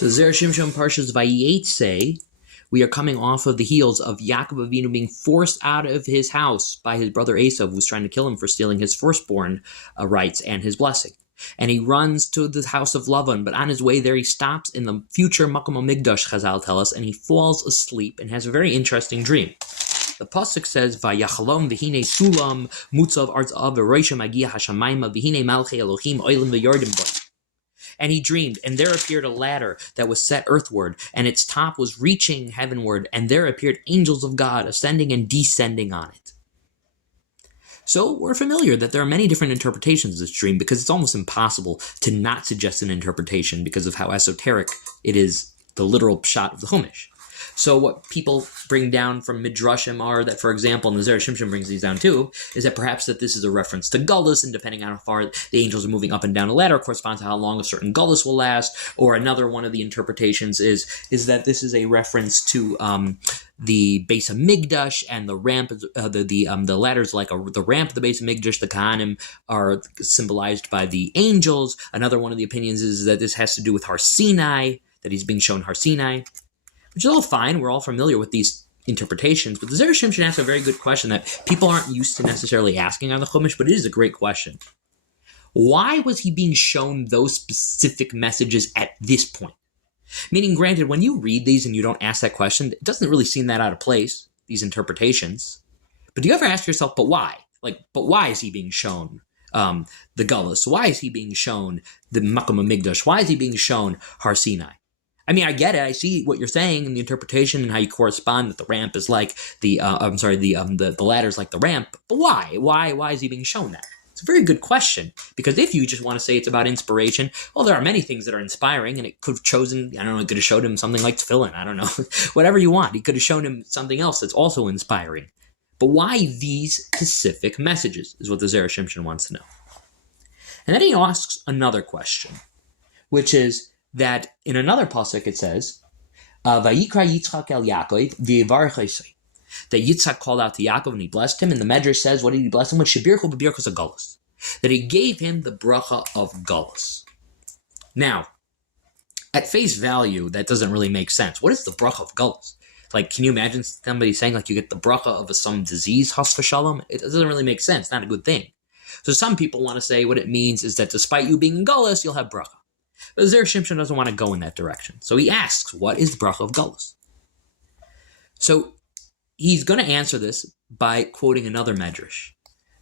So Zera Shimshon Parshas Vayeitzei, we are coming off of the heels of Yaakov Avinu being forced out of his house by his brother Esav, who was trying to kill him for stealing his firstborn rights and his blessing. And he runs to the house of Lavan, but on his way there he stops in the future Makom HaMikdash, Chazal tell us, and he falls asleep and has a very interesting dream. The pasuk says, "Vayachalom v'hine sulam mutzav arzav v'roisha magia hashamayma v'hine malchei Elohim oilim v'yordim bo." And he dreamed, and there appeared a ladder that was set earthward, and its top was reaching heavenward, and there appeared angels of God ascending and descending on it. So we're familiar that there are many different interpretations of this dream, because it's almost impossible to not suggest an interpretation because of how esoteric it is, the literal pshat of the Chumash. So what people bring down from Midrashim are that, for example, and the Zera Shimshon brings these down too, is that perhaps that this is a reference to Gullus, and depending on how far the angels are moving up and down a ladder corresponds to how long a certain Gullus will last. Or another one of the interpretations is that this is a reference to the base of Migdash, and the ramp, the ladders like the ramp of the base of Migdash. The Kahanim are symbolized by the angels. Another one of the opinions is that this has to do with Har Sinai, that he's being shown Har Sinai. Which is all fine. We're all familiar with these interpretations. But the Zera Shimshon asks a very good question that people aren't used to necessarily asking on the Chumash, but it is a great question. Why was he being shown those specific messages at this point? Meaning, granted, when you read these and you don't ask that question, it doesn't really seem that out of place, these interpretations. But do you ever ask yourself, but why? But why is he being shown the Gullus? Why is he being shown the Makom HaMikdash? Why is he being shown Har Sinai? I mean, I get it. I see what you're saying in the interpretation and how you correspond that the ramp is like the ladder's like the ramp. But why? Why is he being shown that? It's a very good question, because if you just want to say it's about inspiration, well, there are many things that are inspiring, and it could have chosen, I don't know, it could have showed him something like tefillin, I don't know, whatever you want. He could have shown him something else that's also inspiring. But why these specific messages is what the Zera Shimshon wants to know. And then he asks another question, which is, that in another pasuk it says, "Vayikra Yitzchak el Yaakov v'yivarech Vayeitzei," that Yitzchak called out to Yaakov and he blessed him. And the Medrash says, what did he bless him with? Shebirchu b'birchos haGullus, that he gave him the bracha of Gullus. Now, at face value, that doesn't really make sense. What is the bracha of Gullus? Like, can you imagine somebody saying like you get the bracha of some disease, chas v'shalom? It doesn't really make sense. Not a good thing. So some people want to say what it means is that despite you being in Gullus, you'll have bracha. But Zera Shimshon doesn't want to go in that direction. So he asks, what is the bracha of Gullus? So he's going to answer this by quoting another Medrash.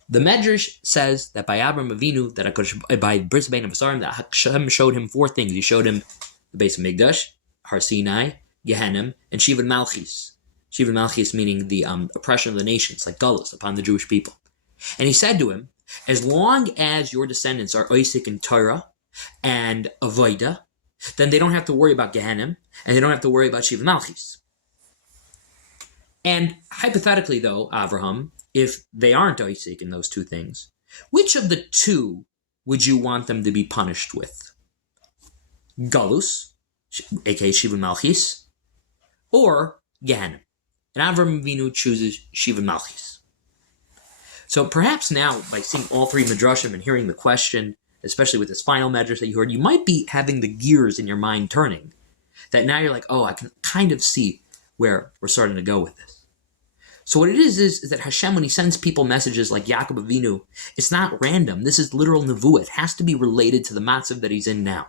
The Medrash says that by Abraham Avinu, that by Bris Bein Abasarim, that Hashem showed him four things. He showed him the base of Migdash, Har Sinai, Gehenim, and Shivan Malchis. Shivan Malchis meaning the oppression of the nations, like Gullus, upon the Jewish people. And he said to him, as long as your descendants are Oisik in Torah and Avodah, then they don't have to worry about Gehenim, and they don't have to worry about Shiva Malchis. And hypothetically, though, Avraham, if they aren't Oisik in those two things, which of the two would you want them to be punished with? Galus, aka Shiva Malchis, or Gehenim? And Avraham Avinu chooses Shiva Malchis. So perhaps now, by seeing all three Midrashim and hearing the question, especially with this final Medrash that you heard, you might be having the gears in your mind turning. That now you're like, oh, I can kind of see where we're starting to go with this. So what it is that Hashem, when he sends people messages like Yaakov Avinu, it's not random. This is literal nevuah. It has to be related to the matzav that he's in now.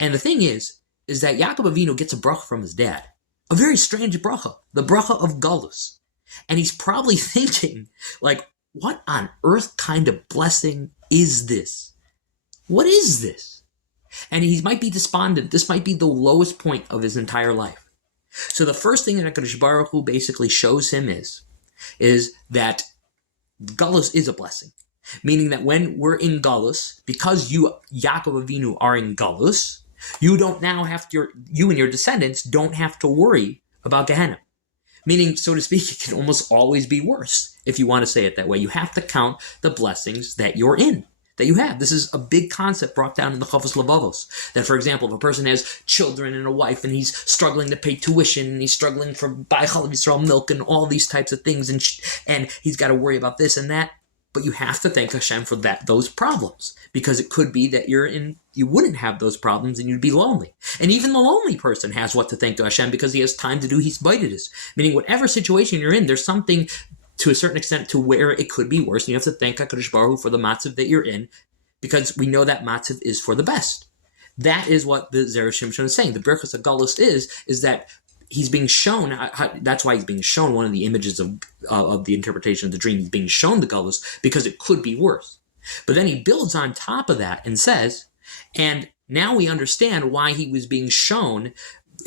And the thing is that Yaakov Avinu gets a bracha from his dad. A very strange bracha. The bracha of Gullus. And he's probably thinking, like, what on earth kind of blessing is this? What is this? And he might be despondent. This might be the lowest point of his entire life. So the first thing that HaKadosh Baruch Hu basically shows him is that Gullus is a blessing. Meaning that when we're in Gullus, because you, Yaakov Avinu, are in Gullus, you and your descendants don't have to worry about Gehenna. Meaning, so to speak, it can almost always be worse, if you want to say it that way. You have to count the blessings that you're in, that you have. This is a big concept brought down in the Chavos Levavos. That, for example, if a person has children and a wife, and he's struggling to pay tuition, and he's struggling for buy Chalav Yisrael milk and all these types of things, and he's got to worry about this and that, But you have to thank Hashem for those problems, because it could be that you wouldn't have those problems and you'd be lonely. And even the lonely person has what to thank to Hashem, because he has time to do his Hisbodedus. Meaning whatever situation you're in, there's something to a certain extent to where it could be worse. And you have to thank HaKadosh Baruch Hu for the matzav that you're in, because we know that matzav is for the best. That is what the Zera Shimshon is saying. The Birchas HaGalus is that he's being shown, that's why he's being shown one of the images of the interpretation of the dream. He's being shown the Galus because it could be worse. But then he builds on top of that and says, and now we understand why he was being shown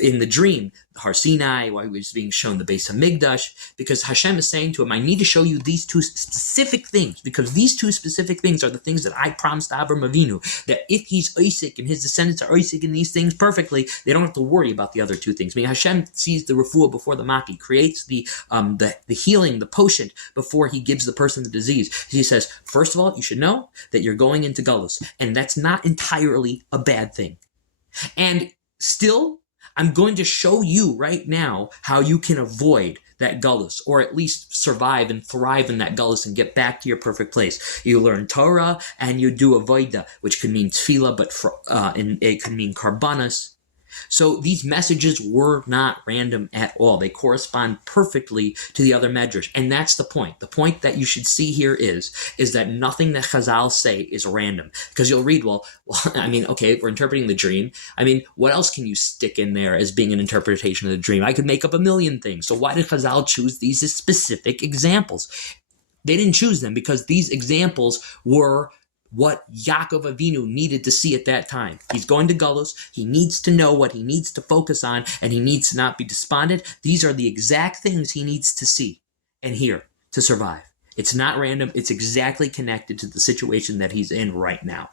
in the dream, Har Sinai, why he was being shown the Beis Hamikdash, because Hashem is saying to him, I need to show you these two specific things, because these two specific things are the things that I promised to Avraham Avinu, that if he's Isaac and his descendants are Isaac in these things perfectly, they don't have to worry about the other two things. I mean, Hashem sees the refuah before the maki, creates the healing, the potion, before he gives the person the disease. He says, first of all, you should know that you're going into Galus, and that's not entirely a bad thing. And still, I'm going to show you right now how you can avoid that gullus, or at least survive and thrive in that gullus and get back to your perfect place. You learn Torah and you do avodah, which could mean tefillah, but it could mean karbanas. So these messages were not random at all. They correspond perfectly to the other medrash. And that's the point. The point that you should see here is that nothing that Chazal say is random. Because you'll read, well, I mean, okay, we're interpreting the dream. I mean, what else can you stick in there as being an interpretation of the dream? I could make up a million things. So why did Chazal choose these as specific examples? They didn't choose them because these examples were what Yaakov Avinu needed to see at that time. He's going to Galus. He needs to know what he needs to focus on, and he needs to not be despondent. These are the exact things he needs to see and hear to survive. It's not random. It's exactly connected to the situation that he's in right now.